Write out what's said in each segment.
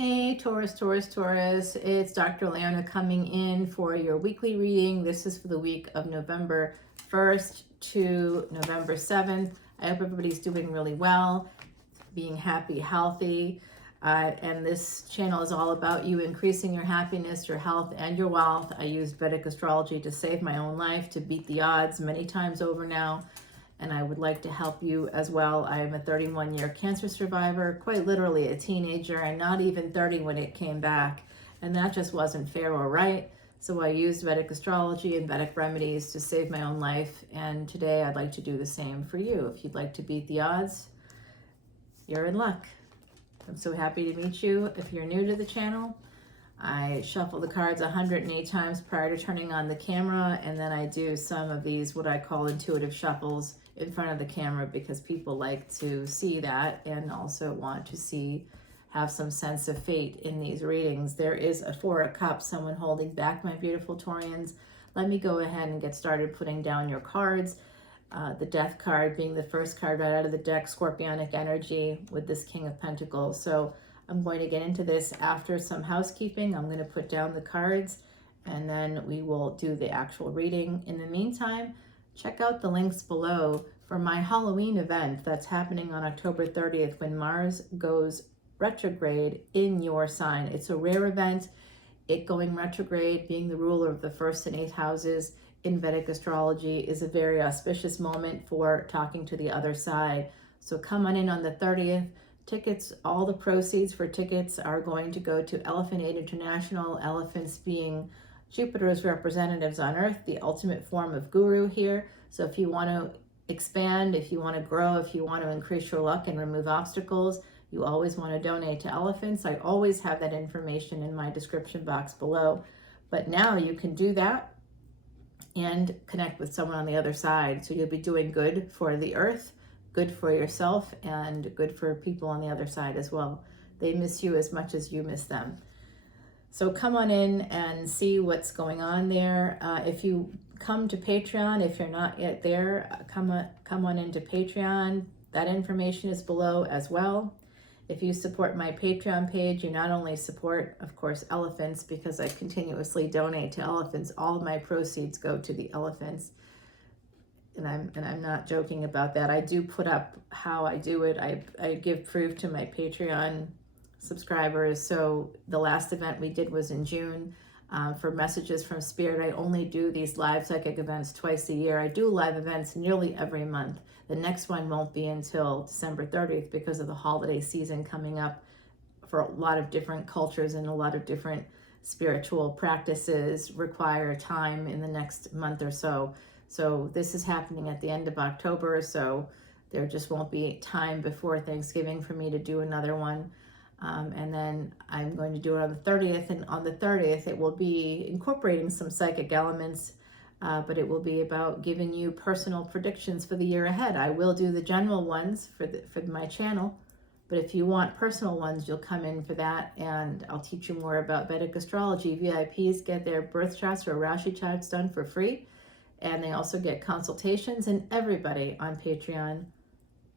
Hey, Taurus, Taurus, Taurus. It's Dr. Leona coming in for your weekly reading. This is for the week of November 1st to November 7th. I hope everybody's doing really well, being happy, healthy. And this channel is all about you increasing your happiness, your health, and your wealth. I used Vedic Astrology to save my own life, to beat the odds many times over now. And I would like to help you as well. I am a 31-year cancer survivor, quite literally a teenager, and not even 30 when it came back. And that just wasn't fair or right. So I used Vedic astrology and Vedic remedies to save my own life. And today I'd like to do the same for you. If you'd like to beat the odds, you're in luck. I'm so happy to meet you. If you're new to the channel, I shuffle the cards 108 times prior to turning on the camera, and then I do some of these, what I call intuitive shuffles, in front of the camera because people like to see that and also want to have some sense of fate in these readings. There is a Four of Cups, someone holding back, my beautiful Taurians. Let me go ahead and get started putting down your cards. The Death card being the first card right out of the deck, Scorpionic energy with this King of Pentacles. So I'm going to get into this after some housekeeping. I'm going to put down the cards and then we will do the actual reading. In the meantime, check out the links below for my Halloween event that's happening on October 30th when Mars goes retrograde in your sign. It's a rare event. It going retrograde, being the ruler of the first and eighth houses in Vedic astrology, is a very auspicious moment for talking to the other side. So come on in on the 30th. Tickets, all the proceeds for tickets are going to go to Elephant Aid International, elephants being Jupiter's representatives on Earth, the ultimate form of guru here. So if you want to expand, if you want to grow, if you want to increase your luck and remove obstacles, you always want to donate to elephants. I always have that information in my description box below. But now you can do that and connect with someone on the other side. So you'll be doing good for the earth, good for yourself, and good for people on the other side as well. They miss you as much as you miss them. So come on in and see what's going on there. If you come to Patreon, if you're not yet there, come on into Patreon. That information is below as well. If you support my Patreon page, you not only support, of course, elephants, because I continuously donate to elephants. All of my proceeds go to the elephants. And I'm not joking about that. I do put up how I do it. I give proof to my Patreon subscribers. So the last event we did was in June. For Messages from Spirit, I only do these live psychic events twice a year. I do live events nearly every month. The next one won't be until December 30th because of the holiday season coming up. For a lot of different cultures and a lot of different spiritual practices require time in the next month or so. So this is happening at the end of October, so there just won't be time before Thanksgiving for me to do another one. And then I'm going to do it on the 30th, and on the 30th it will be incorporating some psychic elements, but it will be about giving you personal predictions for the year ahead. I will do the general ones for my channel, but if you want personal ones, you'll come in for that, and I'll teach you more about Vedic astrology. VIPs get their birth charts or Rashi charts done for free, and they also get consultations, and everybody on Patreon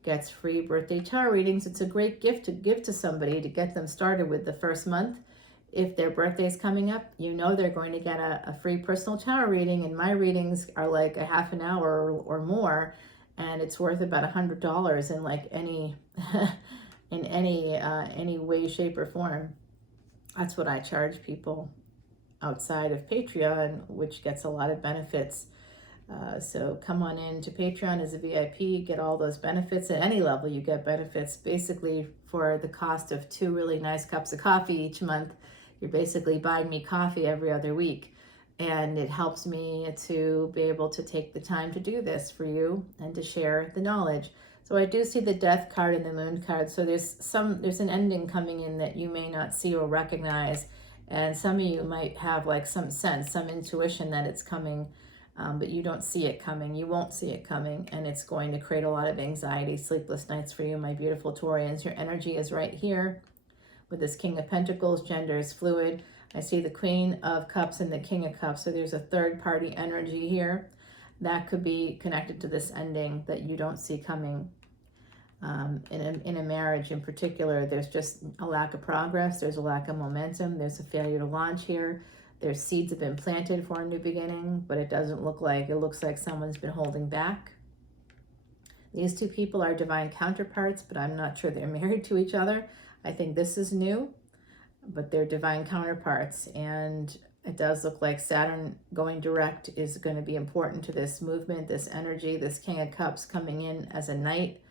gets free birthday tarot readings. It's a great gift to give to somebody to get them started with the first month. If their birthday is coming up, you know they're going to get a free personal tarot reading, and my readings are like a half an hour or more, and it's worth about $100 in like any in any way, shape, or form. That's what I charge people outside of Patreon, which gets a lot of benefits. So come on in to Patreon as a VIP, get all those benefits. At any level, you get benefits basically for the cost of 2 really nice cups of coffee each month. You're basically buying me coffee every other week. And it helps me to be able to take the time to do this for you and to share the knowledge. So I do see the Death card and the Moon card. So there's an ending coming in that you may not see or recognize. And some of you might have like some sense, some intuition that it's coming. But you don't see it coming. You won't see it coming, and it's going to create a lot of anxiety, sleepless nights for you, my beautiful Taurians. Your energy is right here with this King of Pentacles. Gender is fluid. I see the Queen of Cups and the King of Cups, so there's a third-party energy here that could be connected to this ending that you don't see coming. In a marriage in particular, there's just a lack of progress, there's a lack of momentum, there's a failure to launch here. There's seeds have been planted for a new beginning, but it looks like someone's been holding back. These two people are divine counterparts, but I'm not sure they're married to each other. I think this is new, but they're divine counterparts, and it does look like Saturn going direct is going to be important to this movement, this energy, this King of Cups coming in as a knight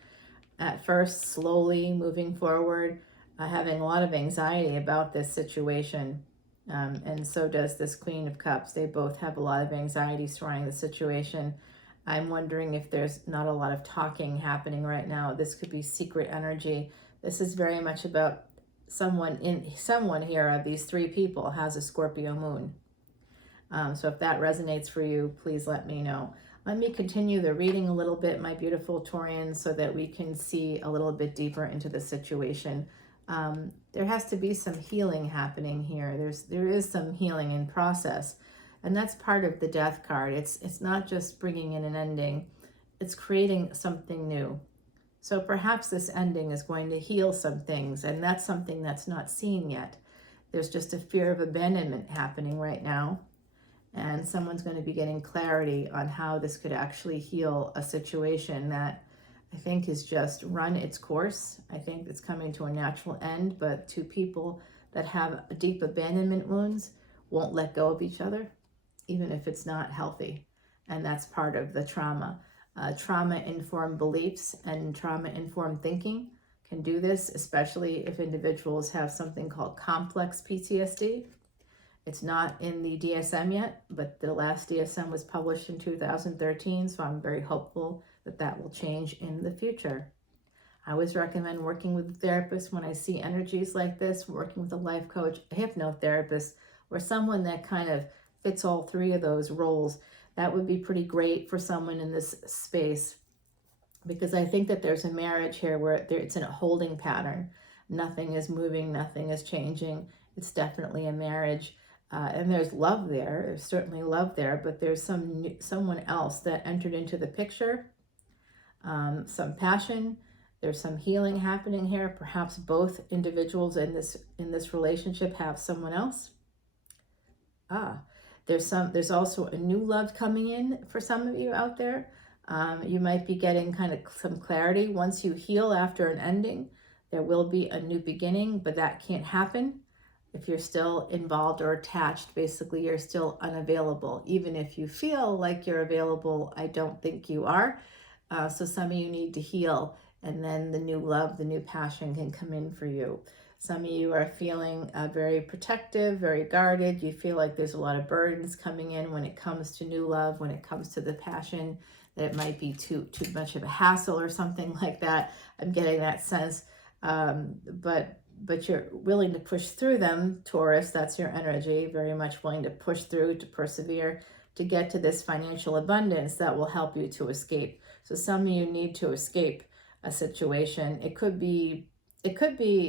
at first, slowly moving forward, having a lot of anxiety about this situation. And so does this Queen of Cups. They both have a lot of anxiety surrounding the situation. I'm wondering if there's not a lot of talking happening right now. This could be secret energy. This is very much about someone here of these three people has a Scorpio moon. So if that resonates for you, please let me know. Let me continue the reading a little bit, my beautiful Taurians, so that we can see a little bit deeper into the situation. There has to be some healing happening here. There is some healing in process, and that's part of the Death card. It's not just bringing in an ending, it's creating something new. So perhaps this ending is going to heal some things, and that's something that's not seen yet. There's just a fear of abandonment happening right now, and someone's going to be getting clarity on how this could actually heal a situation that I think has just run its course. I think it's coming to a natural end, but two people that have deep abandonment wounds won't let go of each other, even if it's not healthy. And that's part of the trauma. Trauma-informed beliefs and trauma-informed thinking can do this, especially if individuals have something called complex PTSD. It's not in the DSM yet, but the last DSM was published in 2013, so I'm very hopeful that that will change in the future. I always recommend working with a therapist when I see energies like this, working with a life coach, a hypnotherapist, or someone that kind of fits all three of those roles. That would be pretty great for someone in this space, because I think that there's a marriage here where it's in a holding pattern. Nothing is moving, nothing is changing. It's definitely a marriage. And there's love there. There's certainly love there, but there's someone else that entered into the picture. Some passion. There's some healing happening here. Perhaps both individuals in this relationship have someone else. There's also a new love coming in for some of you out there. You might be getting kind of some clarity. Once you heal after an ending, there will be a new beginning, but that can't happen if you're still involved or attached. Basically, you're still unavailable. Even if you feel like you're available, I don't think you are. So some of you need to heal, and then the new love, the new passion can come in for you. Some of you are feeling very protective, very guarded. You feel like there's a lot of burdens coming in when it comes to new love, when it comes to the passion, that it might be too much of a hassle or something like that. I'm getting that sense. But you're willing to push through them, Taurus. That's your energy, very much willing to push through, to persevere, to get to this financial abundance that will help you to escape. So some of you need to escape a situation. It could be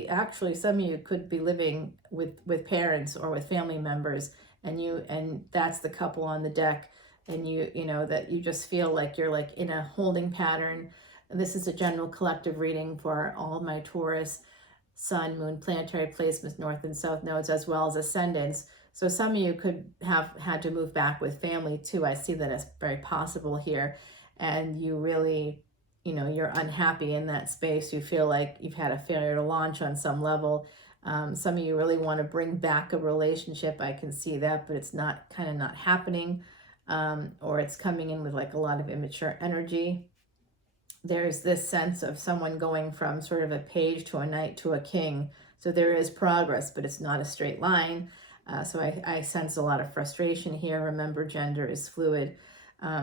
actually, some of you could be living with parents or with family members, and that's the couple on the deck, and you know that you just feel like you're like in a holding pattern. This is a general collective reading for all of my Taurus Sun, Moon, planetary placements, North and South nodes, as well as ascendants. So some of you could have had to move back with family too. I see that as very possible here. And you really, you're unhappy in that space. You feel like you've had a failure to launch on some level. Some of you really want to bring back a relationship. I can see that, but it's not happening. Or it's coming in with like a lot of immature energy. There's this sense of someone going from sort of a page to a knight to a king. So there is progress, but it's not a straight line. So I sense a lot of frustration here. Remember, gender is fluid.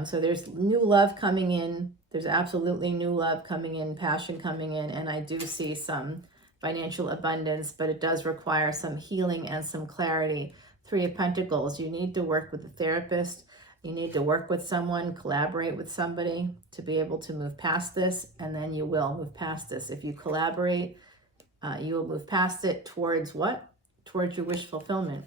So there's new love coming in. There's absolutely new love coming in, passion coming in, and I do see some financial abundance, but it does require some healing and some clarity. Three of Pentacles, you need to work with a therapist. You need to work with someone, collaborate with somebody to be able to move past this, and then you will move past this. If you collaborate, you will move past it towards what? Towards your wish fulfillment.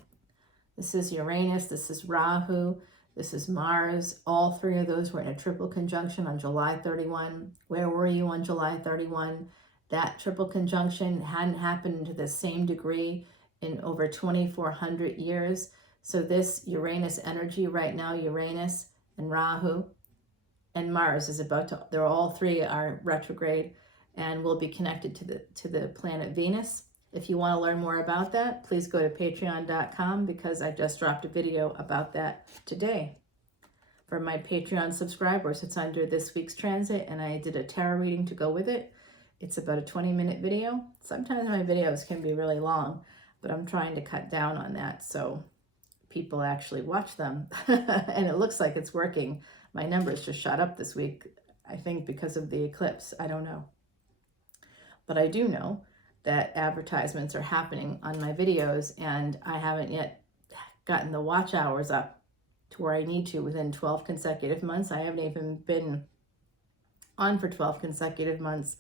This is Uranus, this is Rahu. This is Mars. All three of those were in a triple conjunction on July 31. Where were you on July 31? That triple conjunction hadn't happened to the same degree in over 2,400 years. So this Uranus energy right now, Uranus and Rahu and Mars is about to, they're all three are retrograde and will be connected to the planet Venus. If you want to learn more about that, please go to patreon.com because I just dropped a video about that today. For my Patreon subscribers, it's under this week's transit, and I did a tarot reading to go with it. It's about a 20-minute video. Sometimes my videos can be really long, but I'm trying to cut down on that so people actually watch them. And it looks like it's working. My numbers just shot up this week, I think because of the eclipse. I don't know. But I do know that advertisements are happening on my videos, and I haven't yet gotten the watch hours up to where I need to within 12 consecutive months. I haven't even been on for 12 consecutive months.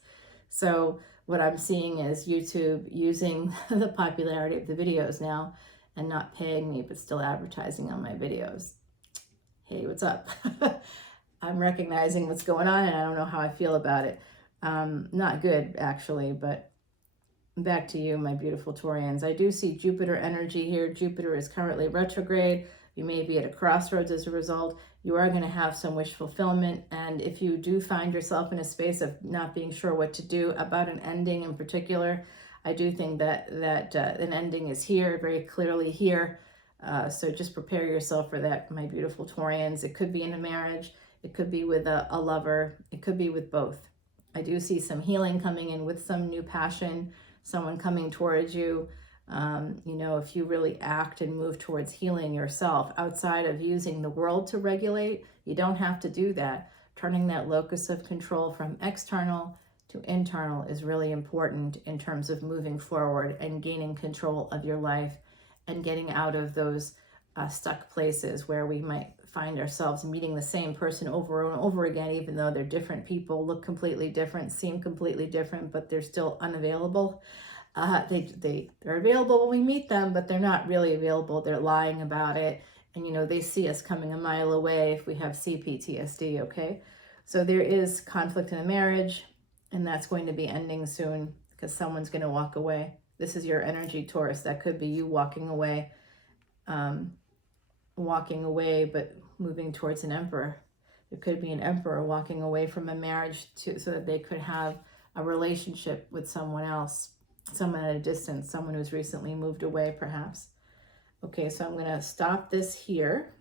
So what I'm seeing is YouTube using the popularity of the videos now and not paying me, but still advertising on my videos. Hey, what's up? I'm recognizing what's going on, and I don't know how I feel about it. Not good, actually, but back to you, my beautiful Taurians. I do see Jupiter energy here. Jupiter is currently retrograde. You may be at a crossroads as a result. You are going to have some wish fulfillment. And if you do find yourself in a space of not being sure what to do about an ending in particular, I do think that an ending is here, very clearly here. So just prepare yourself for that, my beautiful Taurians. It could be in a marriage. It could be with a lover. It could be with both. I do see some healing coming in with some new passion, someone coming towards you. You know, if you really act and move towards healing yourself outside of using the world to regulate, you don't have to do that. Turning that locus of control from external to internal is really important in terms of moving forward and gaining control of your life and getting out of those stuck places where we might find ourselves meeting the same person over and over again, even though they're different people, look completely different, seem completely different, but they're still unavailable. They're available when we meet them, but they're not really available. They're lying about it. And, you know, they see us coming a mile away if we have CPTSD, okay? So there is conflict in a marriage, and that's going to be ending soon because someone's going to walk away. This is your energy, Taurus. That could be you walking away, but moving towards an emperor. It could be an emperor walking away from a marriage so that they could have a relationship with someone else, someone at a distance, someone who's recently moved away perhaps. Okay, so I'm going to stop this here.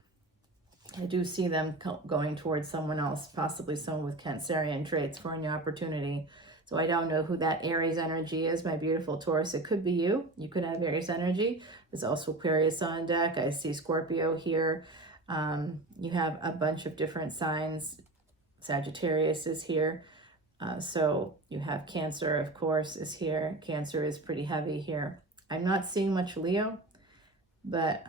I do see them going towards someone else, possibly someone with Cancerian traits for a new opportunity. So I don't know who that Aries energy is, my beautiful Taurus. It could be you. You could have Aries energy. There's also Aquarius on deck. I see Scorpio here. You have a bunch of different signs. Sagittarius is here. So you have Cancer, of course, is here. Cancer is pretty heavy here. I'm not seeing much Leo, but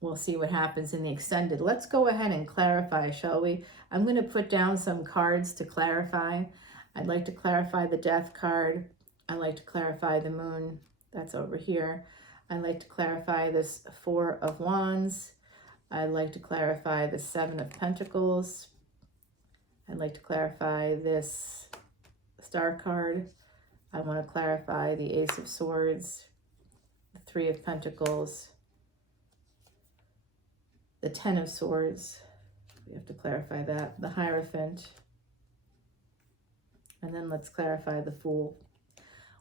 we'll see what happens in the extended. Let's go ahead and clarify, shall we? I'm going to put down some cards to clarify. I'd like to clarify the Death card. I'd like to clarify the Moon. That's over here. I'd like to clarify this Four of Wands. I'd like to clarify the Seven of Pentacles. I'd like to clarify this Star card. I want to clarify the Ace of Swords, the Three of Pentacles, the Ten of Swords. We have to clarify that. The Hierophant. And then let's clarify the Fool.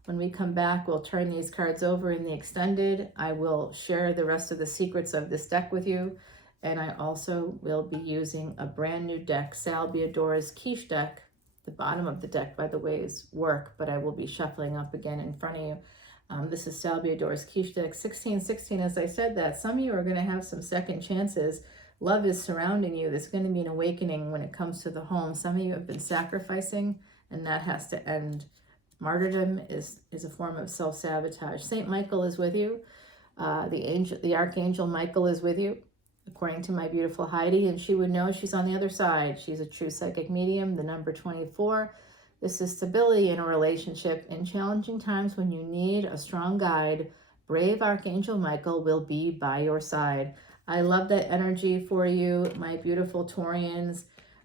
When we come back, we'll turn these cards over in the extended. I will share the rest of the secrets of this deck with you. And I also will be using a brand new deck, Salvador's Quiche deck. The bottom of the deck, by the way, is work, but I will be shuffling up again in front of you. This is Salvador's Quiche deck, 1616. As I said that, some of you are going to have some second chances. Love is surrounding you. There's going to be an awakening when it comes to the home. Some of you have been sacrificing, and that has to end. Martyrdom is a form of self-sabotage. Saint Michael is with you. The Archangel Michael is with you, according to my beautiful Heidi, and she would know she's on the other side. She's a true psychic medium, the number 24. This is stability in a relationship. In challenging times when you need a strong guide, brave Archangel Michael will be by your side. I love that energy for you, my beautiful Taurians.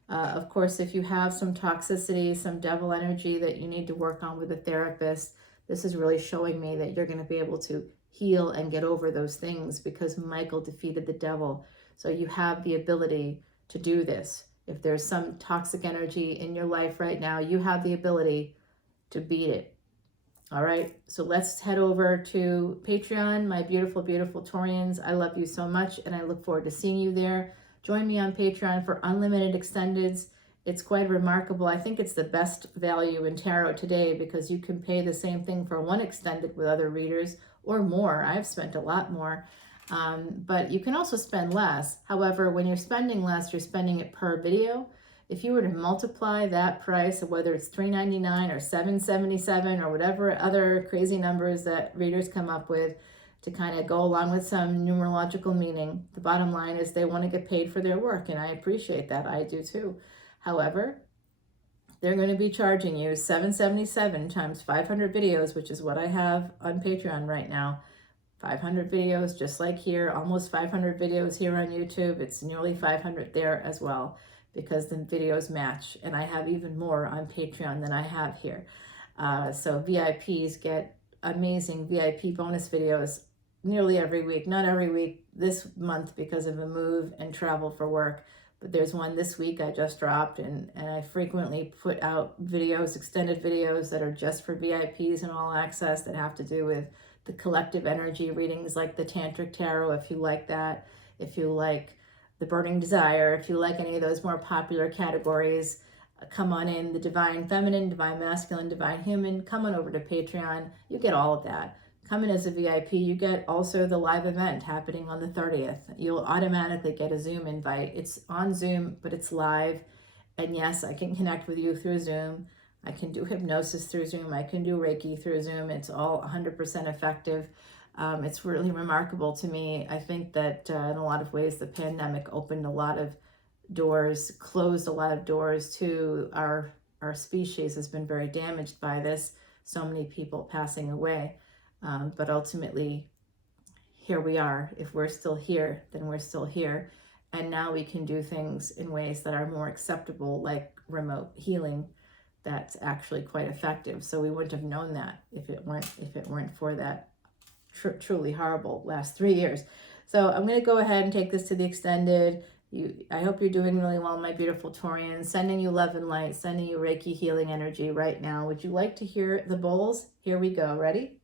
Of course, if you have some toxicity, some devil energy that you need to work on with a therapist, this is really showing me that you're going to be able to heal and get over those things because Michael defeated the devil. So you have the ability to do this. If there's some toxic energy in your life right now, you have the ability to beat it. All right, so let's head over to Patreon, my beautiful, beautiful Taurians. I love you so much, and I look forward to seeing you there. Join me on Patreon for unlimited extendeds. It's quite remarkable. I think it's the best value in tarot today because you can pay the same thing for one extended with other readers or more. I've spent a lot more, but you can also spend less. However, when you're spending less, you're spending it per video. If you were to multiply that price, whether it's $3.99 or $7.77 or whatever other crazy numbers that readers come up with to kind of go along with some numerological meaning, the bottom line is they want to get paid for their work, and I appreciate that. I do too. However, they're going to be charging you $7.77 times 500 videos, which is what I have on Patreon right now. 500 videos, just like here, almost 500 videos here on YouTube. It's nearly 500 there as well, because the videos match, and I have even more on Patreon than I have here. So VIPs get amazing VIP bonus videos nearly every week. Not every week this month because of a move and travel for work, but there's one this week I just dropped, and I frequently put out videos, extended videos that are just for VIPs and all access that have to do with the collective energy readings, like the Tantric Tarot, if you like that, if you like the Burning Desire, if you like any of those more popular categories, come on in. The Divine Feminine, Divine Masculine, Divine Human, come on over to Patreon. You get all of that. Come in as a VIP. You get also the live event happening on the 30th. You'll automatically get a Zoom invite. It's on Zoom, but it's live. And yes, I can connect with you through Zoom. I can do hypnosis through Zoom. I can do Reiki through Zoom. It's all 100% effective. It's really remarkable to me. I think that in a lot of ways, the pandemic opened a lot of doors, closed a lot of doors to our species has been very damaged by this. So many people passing away. But ultimately, here we are. If we're still here, then we're still here. And now we can do things in ways that are more acceptable, like remote healing. That's actually quite effective. So we wouldn't have known that if it weren't for that truly horrible last 3 years. So I'm going to go ahead and take this to the extended. I hope you're doing really well, my beautiful Taurians. Sending you love and light, sending you Reiki healing energy right now. Would you like to hear the bowls? Here we go. Ready?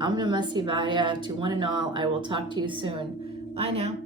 Om Namah Shivaya. To one and all, I will talk to you soon. Bye now.